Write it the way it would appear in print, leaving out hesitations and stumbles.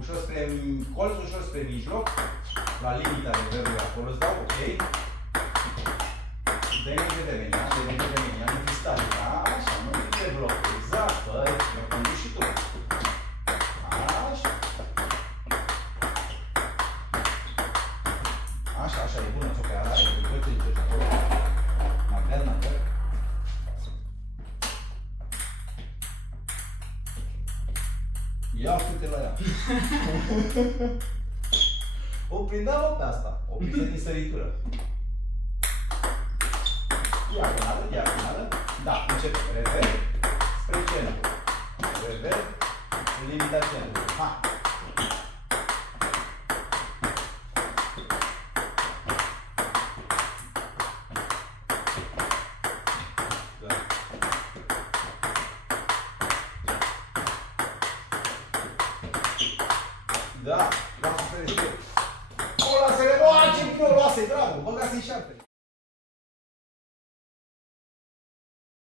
ușor spre colț, ușor spre mijloc, la limita reverbului acolo, îți dau ok. Dă-i de menia, nu fi stat, da? Așa, nu fi pe bloc, exact, băi, mi-o conduci și tu. Așa. Așa, e bună, ți-o pe ala, e cu toate, ce acolo. Navel. Ia uite la ea. O prindeam pe asta, o priză din săritură. Diagonală. Da, începe. Rever, spre centru. Rever, în limita centrului. Ha! Da, lasă-i fericit. O, lasă-le, o, ce bine o luase, bravo, băgați-i șapte.